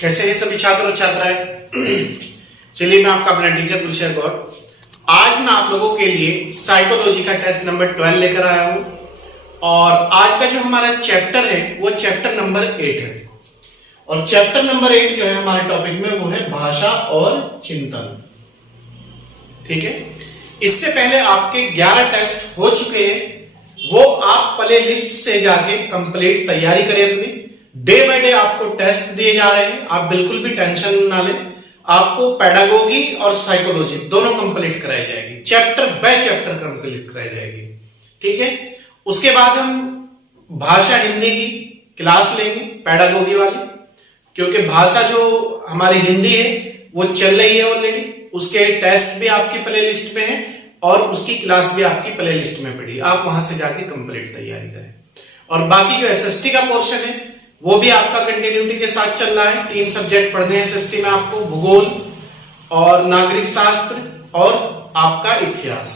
कैसे हैं सभी छात्र और छात्राएं। चलिए मैं आपका अपना टीचर गुलशर गौर आज मैं आप लोगों के लिए साइकोलॉजी का टेस्ट नंबर 12 लेकर आया हूं और आज का जो हमारा चैप्टर है वो चैप्टर नंबर 8 है और चैप्टर नंबर 8 जो है हमारे टॉपिक में वो है भाषा और चिंतन। ठीक है, इससे पहले आपके 11 टेस्ट हो चुके हैं, वो आप प्ले लिस्ट से जाके कंप्लीट तैयारी करें अपनी। डे बाय डे आपको टेस्ट दिए जा रहे हैं, आप बिल्कुल भी टेंशन ना लें। आपको पेडागोगी और साइकोलॉजी दोनों कंप्लीट कराई जाएगी, चैप्टर बाय चैप्टर कंप्लीट कराई जाएगी। ठीक है, उसके बाद हम भाषा हिंदी की क्लास लेंगे पेडागोगी वाली, क्योंकि भाषा जो हमारी हिंदी है वो चल रही है ऑलरेडी, उसके टेस्ट भी आपकी प्ले लिस्ट में है और उसकी क्लास भी आपकी प्ले लिस्ट में पड़ी, आप वहां से जाके कंप्लीट तैयारी करें। और बाकी जो एसएसटी का पोर्शन है वो भी आपका कंटिन्यूटी के साथ चल रहा है। 3 सब्जेक्ट पढ़ने हैं एसएसटी में आपको, भूगोल और नागरिक शास्त्र और आपका इतिहास।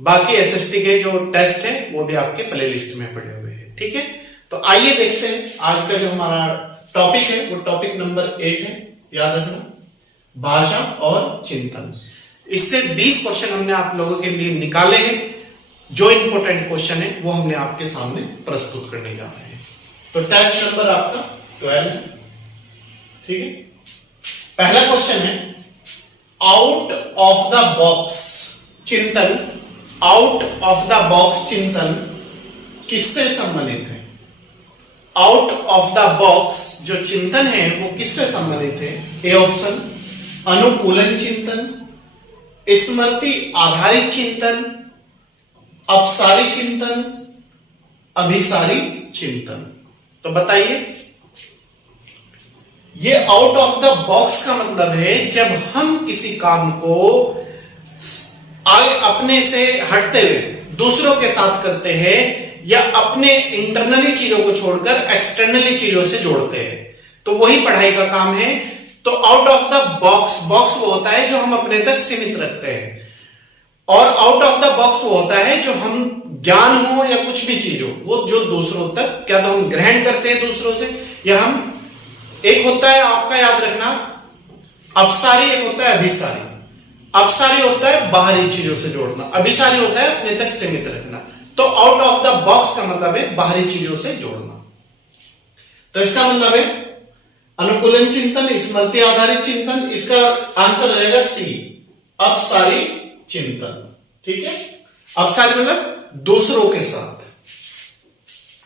बाकी एसएसटी के जो टेस्ट है वो भी आपके प्ले लिस्ट में पड़े हुए हैं। ठीक है, तो आइए देखते हैं आज का जो हमारा टॉपिक है वो टॉपिक नंबर 8 है, याद रखना, भाषा और चिंतन। इससे 20 क्वेश्चन हमने आप लोगों के लिए निकाले हैं, जो इंपॉर्टेंट क्वेश्चन है वो हमने आपके सामने प्रस्तुत करने जा रहे हैं। तो टेस्ट नंबर आपका 12 है। ठीक है, पहला क्वेश्चन है आउट ऑफ द बॉक्स चिंतन। आउट ऑफ द बॉक्स चिंतन किससे संबंधित है? आउट ऑफ द बॉक्स जो चिंतन है वो किससे संबंधित है? ए ऑप्शन अनुकूलन चिंतन, स्मृति आधारित चिंतन, अपसारी चिंतन, अभिसारी चिंतन। तो बताइए, ये आउट ऑफ द बॉक्स का मतलब है जब हम किसी काम को आगे अपने से हटते हुए दूसरों के साथ करते हैं या अपने इंटरनली चीजों को छोड़कर एक्सटर्नली चीजों से जोड़ते हैं, तो वही पढ़ाई का काम है। तो out of the box, box वो होता है जो हम अपने तक सीमित रखते हैं, और आउट ऑफ द बॉक्स वो होता है जो हम ज्ञान हो या कुछ भी चीज हो वो जो दूसरों तक, क्या तो हम ग्रहण करते हैं दूसरों से, या हम, एक होता है आपका याद रखना अपसारी, एक होता है अभिसारी। अपसारी होता है बाहरी चीजों से जोड़ना, अभिसारी होता है अपने तक सीमित रखना। तो आउट ऑफ द बॉक्स का मतलब है बाहरी चीजों से जोड़ना। तो इसका मतलब है अनुकूलन चिंतन, स्मृति आधारित चिंतन। इसका आंसर रहेगा सी, अपसारी चिंतन। ठीक है, अपसारी मतलब दूसरों के साथ।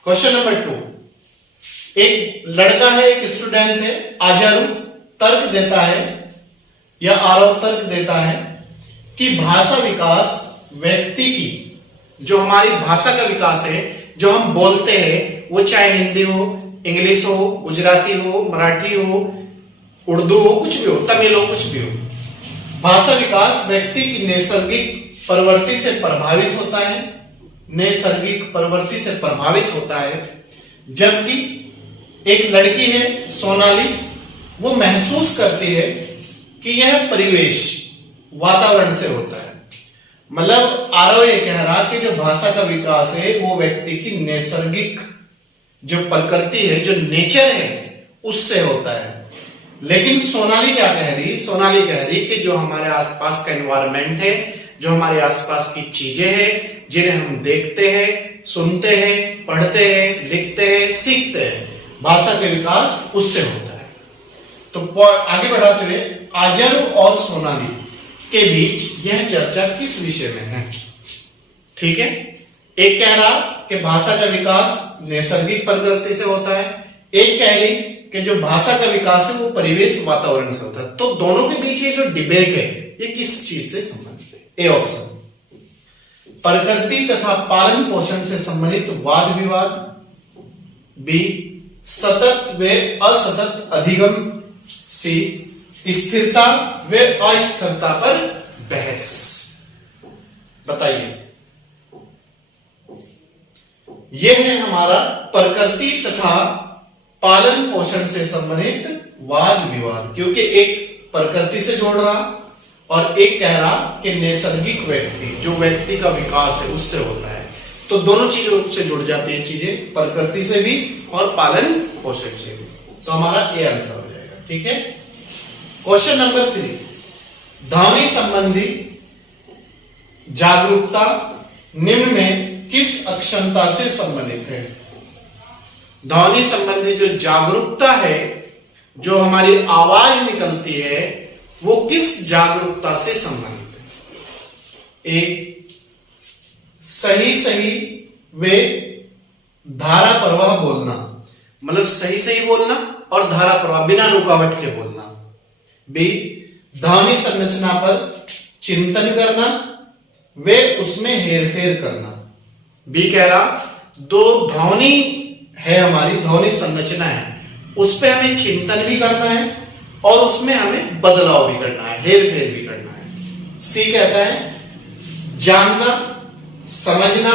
क्वेश्चन नंबर 2, एक लड़का है, एक स्टूडेंट है, आजारू तर्क देता है या आरोप तर्क देता है कि भाषा विकास व्यक्ति की, जो हमारी भाषा का विकास है, जो हम बोलते हैं, वो चाहे हिंदी हो, इंग्लिश हो, गुजराती हो, मराठी हो, उर्दू हो, कुछ भी हो, तमिल हो, कुछ भी हो, भाषा विकास व्यक्ति की नैसर्गिक प्रवृत्ति से प्रभावित होता है, नैसर्गिक प्रवृत्ति से प्रभावित होता है। जबकि एक लड़की है सोनाली, वो महसूस करती है कि यह परिवेश वातावरण से होता है। मतलब आरव ये कह रहा कि जो भाषा का विकास है वो व्यक्ति की नैसर्गिक जो प्रकृति है, जो नेचर है, उससे होता है। लेकिन सोनाली क्या कह रही? सोनाली कह रही कि जो हमारे आसपास का एनवायरनमेंट है, जो हमारे आसपास की चीजें हैं, जिन्हें हम देखते हैं, सुनते हैं, पढ़ते हैं, लिखते हैं, सीखते हैं, भाषा के विकास उससे होता है। तो आगे बढ़ाते हुए आजर और सोनाली के बीच यह चर्चा किस विषय में है? ठीक है, एक कह रहा कि भाषा का विकास नैसर्गिक प्रकृति से होता है, एक कह रही कि जो भाषा का विकास है वो परिवेश वातावरण से होता है। तो दोनों के बीच ये जो डिबेट है ये किस चीज से संबंधित है? ए ऑप्शन प्रकृति तथा पालन पोषण से संबंधित वाद विवाद, बी सतत व असतत अधिगम, सी स्थिरता व अस्थिरता पर बहस। बताइए, यह है हमारा प्रकृति तथा पालन पोषण से संबंधित वाद विवाद, क्योंकि एक प्रकृति से जोड़ रहा और एक कह रहा कि नैसर्गिक व्यक्ति, जो व्यक्ति का विकास है उससे होता है। तो दोनों चीजों से जुड़ जाती है चीजें, प्रकृति से भी और पालन पोषण से भी। तो हमारा ए आंसर हो जाएगा। ठीक है। क्वेश्चन नंबर 3, ध्वनि संबंधी जागरूकता निम्न में किस अक्षमता से संबंधित है? ध्वनि संबंधी जो जागरूकता है, जो हमारी आवाज निकलती है, वो किस जागरूकता से संबंधित है? एक, सही वे धारा प्रवाह बोलना, मतलब सही बोलना और धारा प्रवाह बिना रुकावट के बोलना। बी, ध्वनि संरचना पर चिंतन करना, वे उसमें हेरफेर करना। बी कह रहा दो ध्वनि है, हमारी ध्वनि संरचना है, उस पे हमें चिंतन भी करना है और उसमें हमें बदलाव भी करना है, हेरफेर भी करना है। सी कहता है जानना, समझना,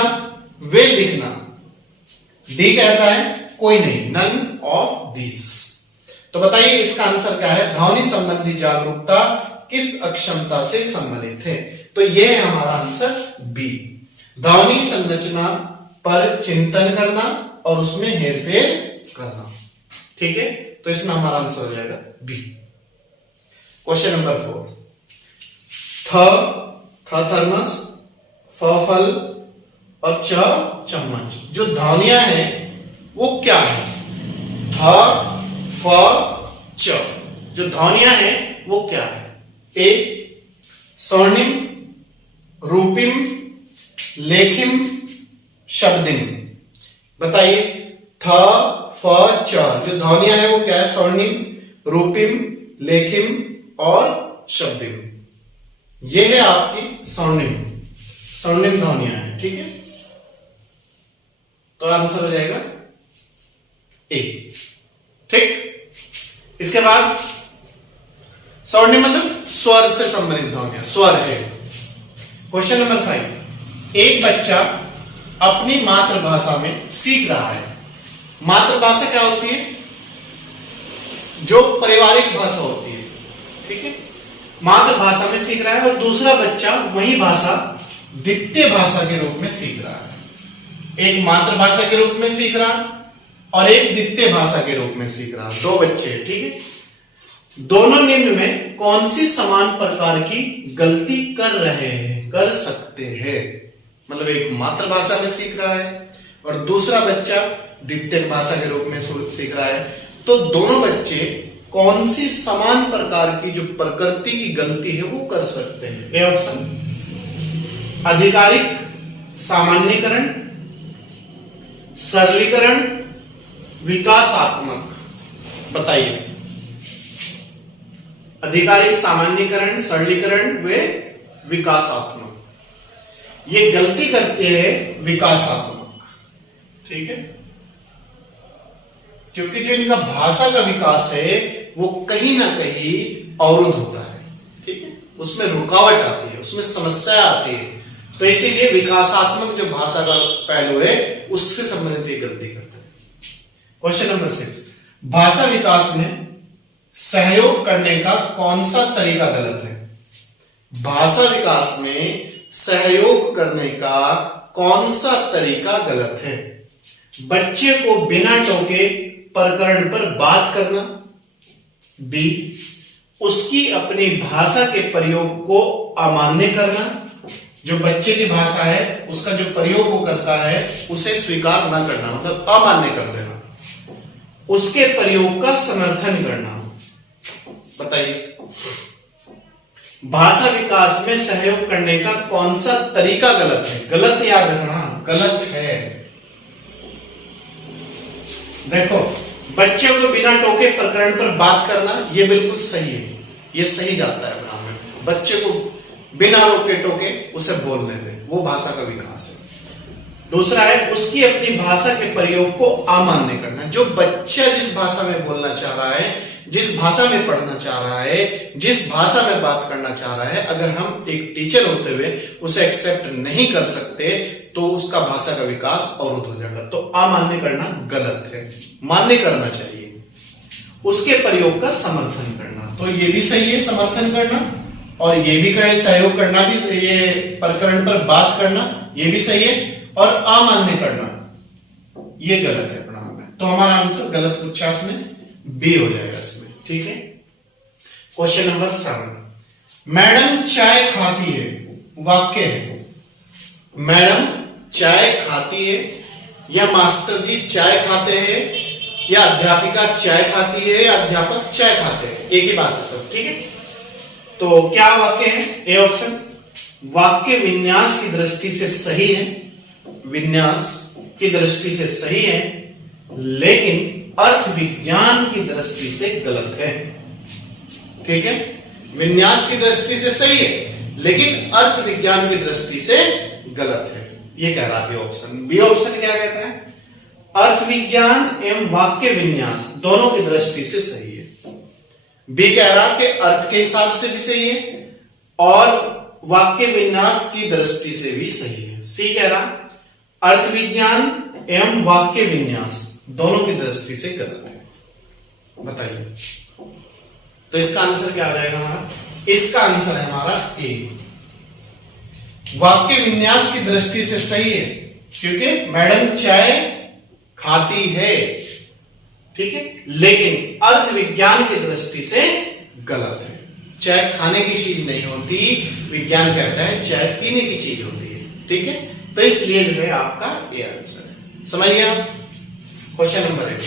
वे लिखना। डी कहता है कोई नहीं, नन ऑफ दिस। तो बताइए इसका आंसर क्या है? ध्वनि संबंधी जागरूकता किस अक्षमता से संबंधित है? तो यह है हमारा आंसर बी, ध्वनि संरचना पर चिंतन करना और उसमें हेरफेर करना। ठीक है, तो इसमें हमारा आंसर हो जाएगा बी। क्वेश्चन नंबर 4, थर्मस, फल और चम्मच, जो ध्वनियां हैं वो क्या है? फ च, जो ध्वनियां हैं वो क्या है? ए, स्वर्णिम, रूपिम, लेखिम, शब्दिम। बताइए थ फ च, जो ध्वनियां हैं वो क्या है? स्वर्णिम, रूपिम, लेखिम और शब्दिम। ये है आपकी स्वर्णिम ध्वनियां हैं। ठीक है, तो आंसर हो जाएगा ए। ठीक, इसके बाद स्वर्णिम मतलब स्वर से संबंधित ध्वनियां, स्वर है। क्वेश्चन नंबर 5, एक बच्चा अपनी मातृभाषा में सीख रहा है। मातृभाषा क्या होती है? जो पारिवारिक भाषा होती है। ठीक है, मातृभाषा में सीख रहा है और दूसरा बच्चा वही भाषा द्वितीय भाषा के रूप में सीख रहा है। एक मातृभाषा के रूप में सीख रहा और एक द्वितीय भाषा के रूप में सीख रहा, दो बच्चे। ठीक है, दोनों निम्न में कौन सी समान प्रकार की गलती कर सकते हैं? मतलब एक मातृभाषा में सीख रहा है और दूसरा बच्चा द्वितीय भाषा के रूप में सीख रहा है, तो दोनों बच्चे कौन सी समान प्रकार की जो प्रकृति की गलती है वो कर सकते हैं? ए ऑप्शन, आधिकारिक सामान्यीकरण, सरलीकरण, विकासात्मक। बताइए, आधिकारिक सामान्यीकरण, सरलीकरण, वे विकासात्मक। ये गलती करते हैं विकासात्मक। ठीक है, क्योंकि जो इनका भाषा का विकास है वो कहीं ना कहीं अवरुद्ध होता है। ठीक है, उसमें रुकावट आती है, उसमें समस्या आती है, तो इसीलिए विकासात्मक जो भाषा का पहलू है उससे संबंधित ये गलती करते हैं। क्वेश्चन नंबर 6, भाषा विकास में सहयोग करने का कौन सा तरीका गलत है? भाषा विकास में सहयोग करने का कौन सा तरीका गलत है? बच्चे को बिना टोके प्रकरण पर बात करना। बी, उसकी अपनी भाषा के प्रयोग को अमान्य करना। जो बच्चे की भाषा है उसका जो प्रयोग वो करता है उसे स्वीकार न करना, मतलब अमान्य कर देना। उसके प्रयोग का समर्थन करना। बताइए, भाषा विकास में सहयोग करने का कौन सा तरीका गलत है? गलत याद रखना, गलत है। देखो, बच्चे को बिना टोके प्रकरण पर बात करना ये बिल्कुल सही है, ये सही जाता है ग्रामर में। बच्चे को बिना रोके टोके उसे बोलने दे, वो भाषा का विकास है। दूसरा है उसकी अपनी भाषा के प्रयोग को अमान्य करना। जो बच्चा जिस भाषा में बोलना चाह रहा है, जिस भाषा में पढ़ना चाह रहा है, जिस भाषा में बात करना चाह रहा है, अगर हम एक टीचर होते हुए उसे एक्सेप्ट नहीं कर सकते तो उसका भाषा का विकास अवरुद्ध हो जाएगा। तो अमान्य करना गलत है, मान्य करना चाहिए। उसके प्रयोग का समर्थन करना, तो ये भी सही है, समर्थन करना, और ये भी कहे सहयोग करना भी, ये प्रकरण पर बात करना ये भी सही है, और अमान्य करना ये गलत है प्रणाम में। तो हमारा आंसर गलत 50 में बी हो जाएगा इसमें। ठीक है। क्वेश्चन नंबर 7, मैडम चाय खाती है। वाक्य है मैडम चाय खाती है, या मास्टर जी चाय खाते हैं, या अध्यापिका चाय खाती है, या अध्यापक चाय खाते हैं। एक ही बात है सब, ठीक है। तो क्या वाक्य है? A option. वाक्य विन्यास की दृष्टि से सही है, विन्यास की दृष्टि से सही है, लेकिन अर्थ विज्ञान की दृष्टि से गलत है। ठीक है, विन्यास की दृष्टि से सही है, लेकिन अर्थ विज्ञान की दृष्टि से गलत है। ये कह रहा है ऑप्शन। बी ऑप्शन क्या कहता है? अर्थ विज्ञान एवं वाक्य विन्यास दोनों की दृष्टि से सही है। बी कह रहा कि अर्थ के हिसाब से भी सही है और वाक्य विन्यास की दृष्टि से भी सही है। सी कह रहा अर्थ विज्ञान एवं वाक्य विन्यास दोनों की दृष्टि से गलत है। बताइए, तो इसका आंसर क्या आ जाएगा हमारा? इसका आंसर है हमारा ए। वाक्य विन्यास की दृष्टि से सही है क्योंकि मैडम चाय खाती है, ठीक है, लेकिन अर्थ विज्ञान की दृष्टि से गलत है। चाय खाने की चीज नहीं होती, विज्ञान कहता है चाय पीने की चीज होती है। ठीक है, तो इसलिए जो है आपका ये आंसर है। समझ गया? क्वेश्चन नंबर 1,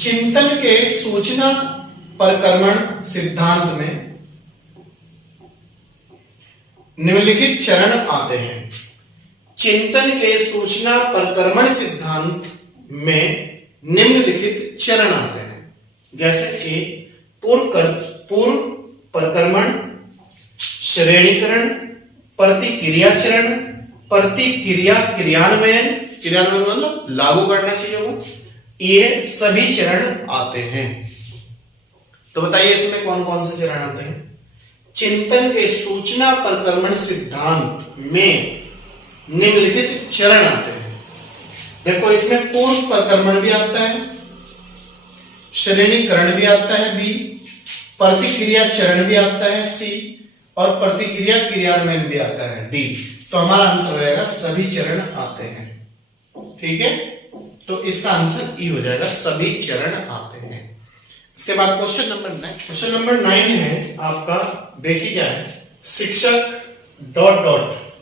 चिंतन के सूचना परकर्मण सिद्धांत में निम्नलिखित चरण आते हैं। चिंतन के सूचना परकर्मण सिद्धांत में निम्नलिखित चरण आते हैं, जैसे कि पूर्व परकर्मण, श्रेणीकरण, प्रतिक्रिया चरण, प्रतिक्रिया क्रियान्वयन, क्रियान्वयन मतलब लागू करना चीजों को, ये सभी चरण आते हैं। तो बताइए इसमें कौन कौन से चरण आते हैं? चिंतन के सूचना परकर्मण सिद्धांत में निम्नलिखित चरण आते हैं। देखो, इसमें पूर्व परकर्मण भी आता है, श्रेणीकरण भी आता है बी, प्रतिक्रिया चरण भी आता है सी, और प्रतिक्रिया क्रियान्वयन भी आता है डी। तो हमारा आंसर हो जाएगा सभी चरण आते हैं। ठीक है, तो इसका आंसर ई हो जाएगा, सभी चरण आते हैं। इसके बाद क्वेश्चन नंबर 9 है आपका। देखिए क्या है, शिक्षक ...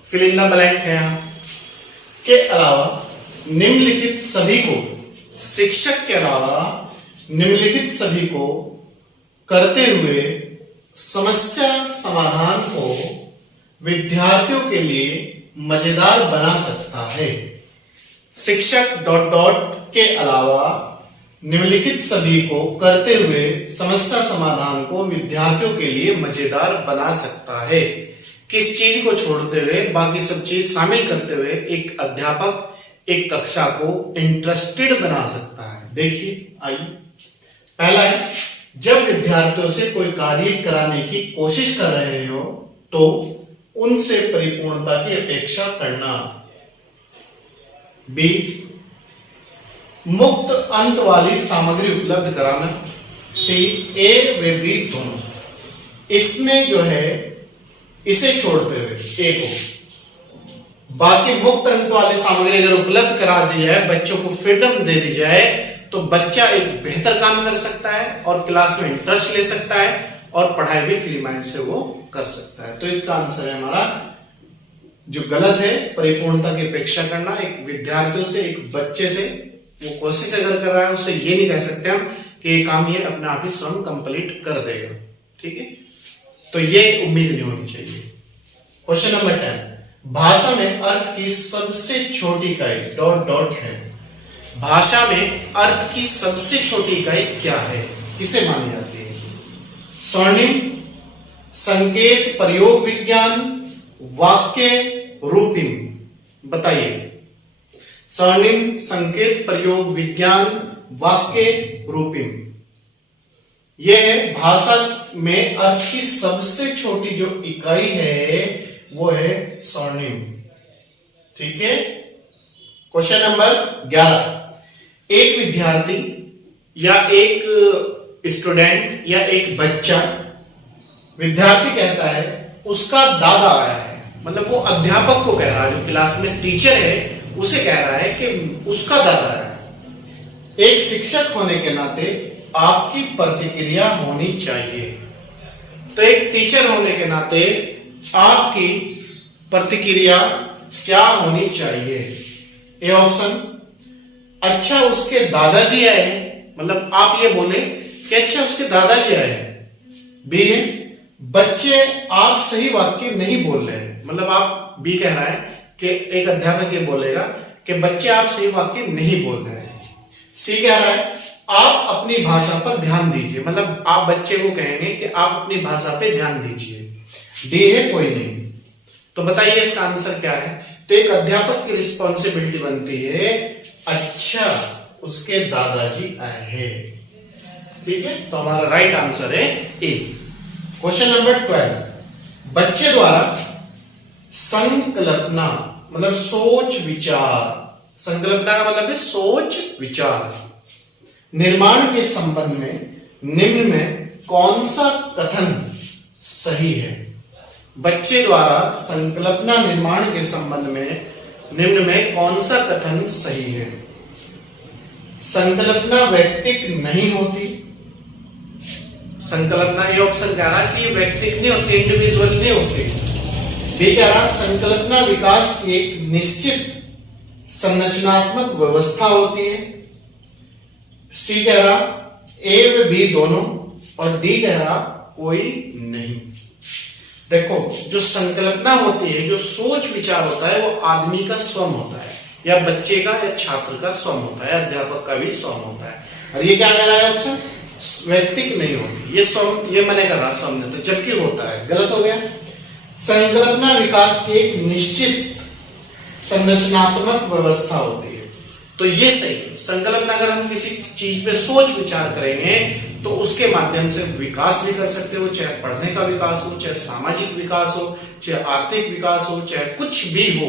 फिल इन द ब्लैंक है यहाँ के अलावा निम्नलिखित सभी को, शिक्षक के अलावा निम्नलिखित सभी को करते हुए समस्या समाधान को विद्यार्थियों के लिए मजेदार बना सकता है। शिक्षक ... के अलावा निम्नलिखित सभी को करते हुए समस्या समाधान को विद्यार्थियों के लिए मजेदार बना सकता है। किस चीज को छोड़ते हुए बाकी सब चीज शामिल करते हुए एक अध्यापक एक कक्षा को इंटरेस्टेड बना सकता है। देखिए, आइए, पहला है, जब विद्यार्थियों से कोई कार्य कराने की कोशिश कर रहे हो तो उनसे परिपूर्णता की अपेक्षा करना। बी, मुक्त अंत वाली सामग्री उपलब्ध कराना। सी, ए व बी दोनों। इसमें जो है इसे छोड़ते हुए ए को, बाकी मुक्त अंत वाली सामग्री अगर उपलब्ध करा दी जाए, बच्चों को फ्रीडम दे दी जाए, तो बच्चा एक बेहतर काम कर सकता है और क्लास में इंटरेस्ट ले सकता है और पढ़ाई भी फ्री माइंड से वो कर सकता है। तो इसका आंसर है हमारा जो गलत है, परिपूर्णता की अपेक्षा करना। एक विद्यार्थियों से, एक बच्चे से वो कोशिश अगर कर रहा है, उससे ये नहीं कह सकते हम कि ये काम ये अपने आप ही स्वयं कंप्लीट कर देगा। ठीक है, तो ये उम्मीद नहीं होनी चाहिए। क्वेश्चन नंबर 10, भाषा में अर्थ की सबसे छोटी इकाई ... है। भाषा में अर्थ की सबसे छोटी इकाई क्या है, किसे मानी जाती है? स्वर्णिम, संकेत प्रयोग विज्ञान, वाक्य रूपिम। बताइए, स्वर्णिम, संकेत प्रयोग विज्ञान, वाक्य रूपिम। यह भाषा में अर्थ की सबसे छोटी जो इकाई है वो है स्वर्णिम। ठीक है। क्वेश्चन नंबर 11, एक विद्यार्थी या एक स्टूडेंट या एक बच्चा, विद्यार्थी कहता है उसका दादा आया है, मतलब वो अध्यापक को कह रहा है, जो क्लास में टीचर है उसे कह रहा है कि उसका दादा आया है। एक शिक्षक होने के नाते आपकी प्रतिक्रिया होनी चाहिए। तो एक टीचर होने के नाते आपकी प्रतिक्रिया क्या होनी चाहिए? ए ऑप्शन, अच्छा उसके दादाजी आए हैं, मतलब आप ये बोले कि अच्छा उसके दादाजी आए हैं। बी है, बच्चे आप सही वाक्य नहीं बोल रहे हैं, मतलब आप बी कह रहा है कि एक अध्यापक ये बोलेगा कि बच्चे आप सही वाक्य नहीं बोल रहे हैं। सी कह रहा है आप अपनी भाषा पर ध्यान दीजिए, मतलब आप बच्चे को कहेंगे कि आप अपनी भाषा पे ध्यान दीजिए। डी है कोई नहीं। तो बताइए इसका आंसर क्या है? तो एक अध्यापक की रिस्पॉन्सिबिलिटी बनती है, अच्छा उसके दादाजी आए हैं। ठीक है, तो हमारा राइट आंसर है ए। क्वेश्चन नंबर 12, बच्चे द्वारा संकल्पना मतलब सोच विचार, संकल्पना का मतलब है सोच विचार, निर्माण के संबंध में निम्न में कौन सा कथन सही है? बच्चे द्वारा संकल्पना निर्माण के संबंध में निम्न में कौन सा कथन सही है? संकल्पना व्यक्तिक नहीं होती, संकल्पना ये ऑप्शन कह रहा कि व्यक्तिक नहीं होती, इंडिविजुअल नहीं होती। बी कह रहा संकल्पना विकास की एक निश्चित संरचनात्मक व्यवस्था होती है। सी कह रहा ए व बी दोनों, और डी कह रहा कोई नहीं। देखो, जो संकल्पना होती है, जो सोच विचार होता है, वो आदमी का स्वयं होता है, या बच्चे का या छात्र का स्वयं होता है, अध्यापक का भी स्वयं होता है। और ये क्या कह रहा है ऑप्शन? व्यक्तिक नहीं होती, ये स्वयं, ये मैंने कर रहा स्वयं ने, तो जबकि होता है, गलत हो गया। संकल्पना विकास की एक निश्चित संरचनात्मक व्यवस्था होती है, तो ये सही। संकल्पना अगर हम किसी चीज पे सोच विचार करेंगे तो उसके माध्यम से विकास भी कर सकते हो, चाहे पढ़ने का विकास हो, चाहे सामाजिक विकास हो, चाहे आर्थिक विकास हो, चाहे कुछ भी हो।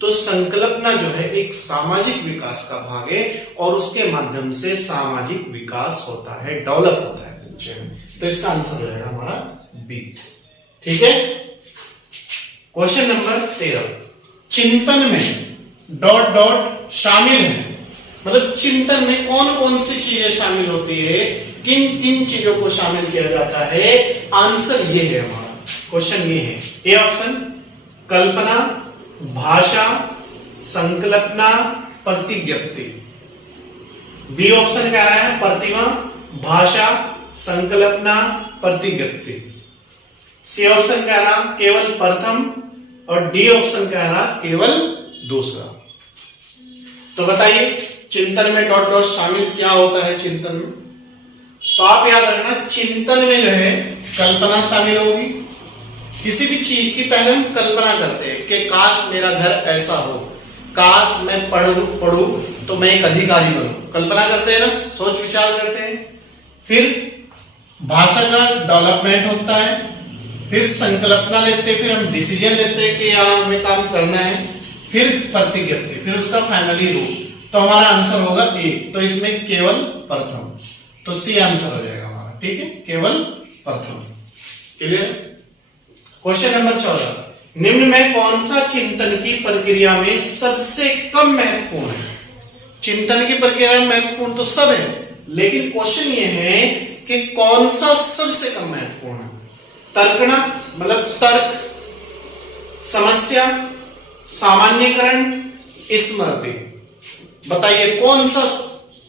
तो संकल्पना जो है एक सामाजिक विकास का भाग है, और उसके माध्यम से सामाजिक विकास होता है, डेवलप होता है बच्चे में। तो इसका आंसर हो जाएगा हमारा बी। ठीक है, क्वेश्चन नंबर 13, चिंतन में डॉट डॉट शामिल है, मतलब चिंतन में कौन कौन सी चीजें शामिल होती है, किन किन चीजों को शामिल किया जाता है? आंसर ये है हमारा, क्वेश्चन ये है। ए ऑप्शन, कल्पना, भाषा, संकल्पना, प्रतिज्ञप्ति। बी ऑप्शन कह रहा है प्रतिमा, भाषा, संकल्पना, प्रतिज्ञप्ति। सी ऑप्शन कह रहा केवल प्रथम, और डी ऑप्शन कह रहा केवल दूसरा। तो बताइए चिंतन में डॉट डॉट शामिल क्या होता है चिंतन में? तो आप याद रखना, चिंतन में जो है कल्पना शामिल होगी। किसी भी चीज की पहले हम कल्पना करते हैं कि काश मेरा घर ऐसा हो, काश मैं पढ़ूं तो मैं एक अधिकारी बनूं, कल्पना करते हैं ना, सोच विचार करते हैं। फिर भाषा का डेवलपमेंट होता है, फिर संकल्पना लेते हैं, फिर हम डिसीजन लेते हैं कि यहाँ हमें काम करना है, फिर प्रतिज्ञप्ति, फिर उसका फाइनली रूप। तो हमारा आंसर होगा ए। तो इसमें केवल प्रथम, तो सी आंसर हो जाएगा हमारा। ठीक है, केवल प्रथम। क्लियर? क्वेश्चन नंबर 14, निम्न में कौन सा चिंतन की प्रक्रिया में सबसे कम महत्वपूर्ण है? चिंतन की प्रक्रिया में महत्वपूर्ण तो सब है, लेकिन क्वेश्चन ये है कि कौन सा सबसे कम महत्वपूर्ण है? तर्कना मतलब तर्क, समस्या, सामान्यकरण, स्मृति। बताइए कौन सा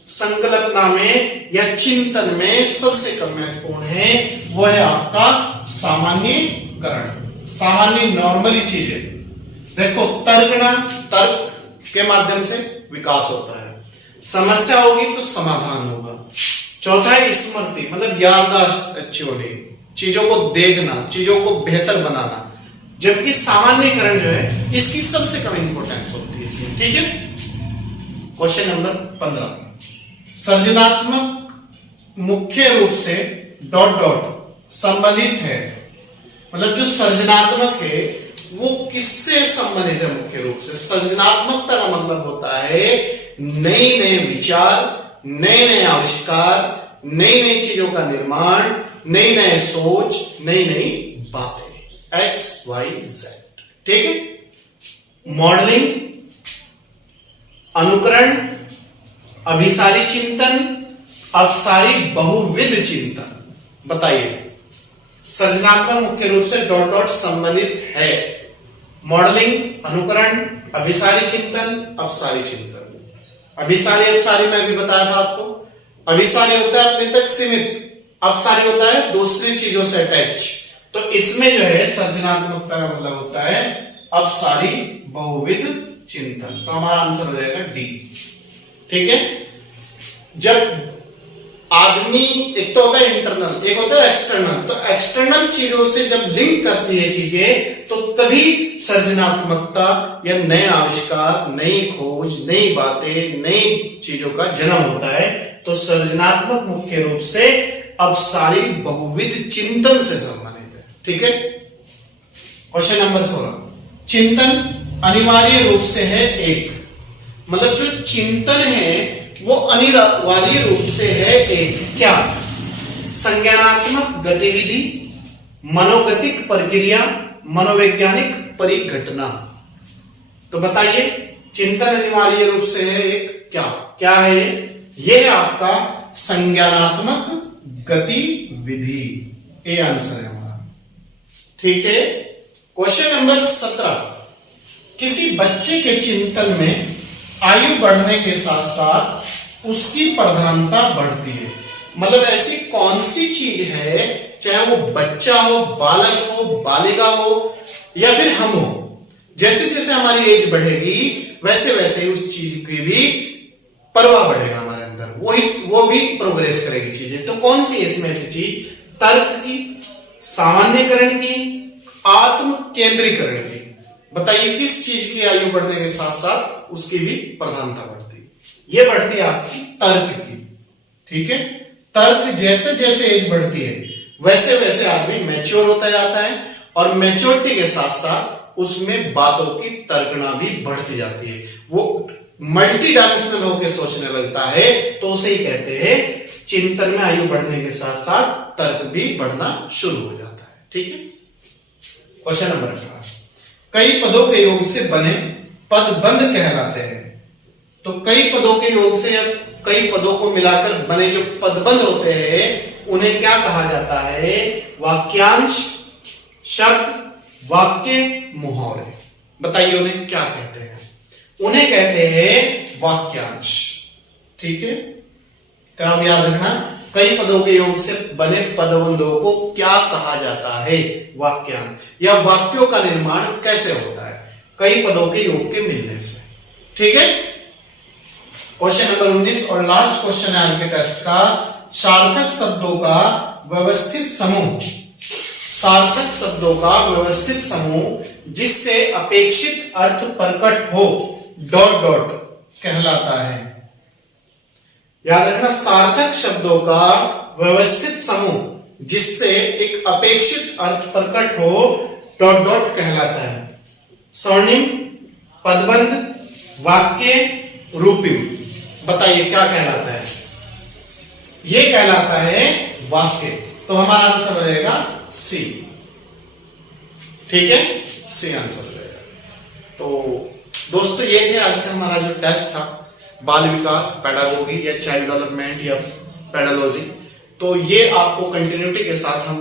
संकल्पना में या चिंतन में सबसे कम महत्वपूर्ण है? वो है आपका सामान्यकरण, सामान्य नॉर्मली चीजें। देखो तर्कना, तर्क के माध्यम से विकास होता है, समस्या होगी तो समाधान होगा। चौथा है स्मृति, मतलब याददाश्त अच्छी होनी, चीजों को देखना, चीजों को बेहतर बनाना। जबकि सामान्यकरण जो है इसकी सबसे कम इंपॉर्टेंस होती है इसमें। ठीक है, क्वेश्चन नंबर 15, सृजनात्मक मुख्य रूप से डॉट डॉट संबंधित है, मतलब जो सृजनात्मक है वो किससे संबंधित है? मुख्य रूप से सृजनात्मकता का मतलब होता है नए नए विचार, नए नए आविष्कार, नई नई चीजों का निर्माण, नई नए सोच, नई नई बातें, XYZ। ठीक है, मॉडलिंग, अनुकरण, अभिसारी चिंतन, अपसारी बहुविध चिंतन। बताइए, सृजनात्मक मुख्य रूप से डॉट डॉट संबंधित है। मॉडलिंग, अनुकरण, अभिसारी चिंतन, अपसारी चिंतन। अभिसारी अपसारी में भी बताया था आपको। अभिसारी होता है अपने तक सीमित, अपसारी होता है दूसरी चीजों से अटैच। तो इसमें जो है सृजनात्मकता का मतलब होता है अपसारी बहुविध चिंतन। तो हमारा आंसर हो जाएगा डी। ठीक है, जब आदमी, एक तो होता है इंटरनल, एक होता है एक्सटर्नल, तो एक्सटर्नल चीजों से जब लिंक करती है चीजें तो तभी सृजनात्मकता या नए आविष्कार, नई खोज, नई बातें, नई चीजों का जन्म होता है। तो सृजनात्मक मुख्य रूप से अपसारी बहुविध चिंतन से संबंधित है। ठीक है, क्वेश्चन नंबर 16, चिंतन अनिवार्य रूप से है एक। मतलब जो चिंतन है वो अनिवार्य रूप से है एक। क्या? संज्ञानात्मक गतिविधि, मनोगतिक प्रक्रिया, मनोवैज्ञानिक परिघटना। तो बताइए, चिंतन अनिवार्य रूप से है एक, क्या क्या है ये है आपका संज्ञानात्मक गतिविधि। ए आंसर है हमारा। ठीक है, क्वेश्चन नंबर 17, किसी बच्चे के चिंतन में आयु बढ़ने के साथ साथ उसकी प्रधानता बढ़ती है। मतलब ऐसी कौन सी चीज है, चाहे वो बच्चा हो, बालक हो, बालिका हो या फिर हम हो, जैसे जैसे हमारी एज बढ़ेगी वैसे वैसे ही उस चीज की भी परवाह बढ़ेगा हमारे अंदर, वो भी प्रोग्रेस करेगी चीजें। तो कौन सी इसमें ऐसी चीज? तर्क की, सामान्यकरण की, आत्म केंद्रीकरण की। बताइए, किस चीज की आयु बढ़ने के साथ साथ उसकी भी प्रधानता बढ़ती है? ये बढ़ती है आपकी तर्क की। ठीक है, तर्क जैसे जैसे एज बढ़ती है वैसे वैसे आदमी मैच्योर होता जाता है और मैच्योरिटी के साथ साथ उसमें बातों की तर्कना भी बढ़ती जाती है। वो मल्टी डायमेंशनल होकर सोचने लगता है। तो उसे ही कहते हैं चिंतन में आयु बढ़ने के साथ साथ तर्क भी बढ़ना शुरू हो जाता है। ठीक है, क्वेश्चन नंबर 18, कई पदों के योग से बने पदबंध कहलाते हैं। तो कई पदों के योग से या कई पदों को मिलाकर बने जो पदबंध होते हैं उन्हें क्या कहा जाता है? वाक्यांश, शब्द, वाक्य, मुहावरे। बताइए उन्हें क्या कहते हैं? उन्हें कहते हैं वाक्यांश। ठीक है, तो आप याद रखना, कई पदों के योग से बने पदबंधों को क्या कहा जाता है? वाक्यांश। या वाक्यों का निर्माण कैसे होता है? कई पदों के योग के मिलने से। ठीक है, क्वेश्चन नंबर 19 और लास्ट क्वेश्चन है आज के टेस्ट का, सार्थक शब्दों का व्यवस्थित समूह। सार्थक शब्दों का व्यवस्थित समूह जिससे अपेक्षित अर्थ प्रकट हो डॉट डॉट कहलाता है। याद रखना, सार्थक शब्दों का व्यवस्थित समूह जिससे एक अपेक्षित अर्थ प्रकट हो डॉट डॉट कहलाता है। स्वर्णिम, पदबंध, वाक्य, रूपिम। बताइए क्या कहलाता है? ये कहलाता है वाक्य। तो हमारा आंसर हो जाएगा सी। ठीक है, सी आंसर हो जाएगा। तो दोस्तों, ये थे आज का हमारा जो टेस्ट था, बाल विकास, पेडागोगी या चाइल्ड डेवलपमेंट या पेडोलॉजी। तो ये आपको कंटिन्यूटी के साथ हम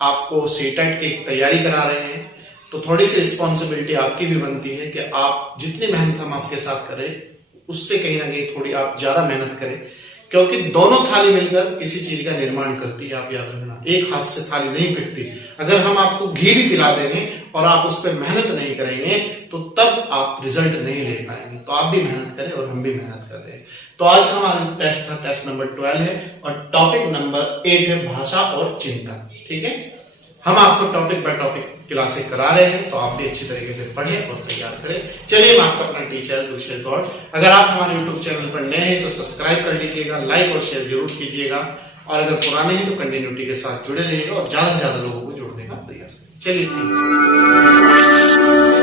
आपको सीटेट की तैयारी करा रहे हैं। तो थोड़ी सी रिस्पॉन्सिबिलिटी आपकी भी बनती है कि आप जितनी मेहनत हम आपके साथ करें उससे कहीं ना कहीं थोड़ी आप ज्यादा मेहनत करें, क्योंकि दोनों थाली मिलकर किसी चीज का निर्माण करती है। आप याद रखना, एक हाथ से थाली नहीं पिटती। अगर हम आपको घी भी पिला देंगे और आप उस पर मेहनत नहीं करेंगे तो तब आप रिजल्ट नहीं ले पाएंगे। तो आप भी मेहनत करें और हम भी मेहनत कर रहे हैं। तो आज हमारा टेस्ट था, टेस्ट नंबर 12 है और टॉपिक नंबर 8 है भाषा और चिंतन। ठीक है, हम आपको टॉपिक बाय टॉपिक क्लासेस करा रहे हैं, तो आप भी अच्छी तरीके से पढ़ें और तैयार करें। चलिए, मैं आपका अपना टीचर गुलशन गौड़। अगर आप हमारे YouTube चैनल पर नए हैं तो सब्सक्राइब कर लीजिएगा, लाइक और शेयर जरूर कीजिएगा, और अगर पुराने हैं तो कंटिन्यूटी के साथ जुड़े रहिएगा और ज्यादा से ज्यादा लोगों को जोड़ने का प्रयास करें। चलिए, थैंक यू।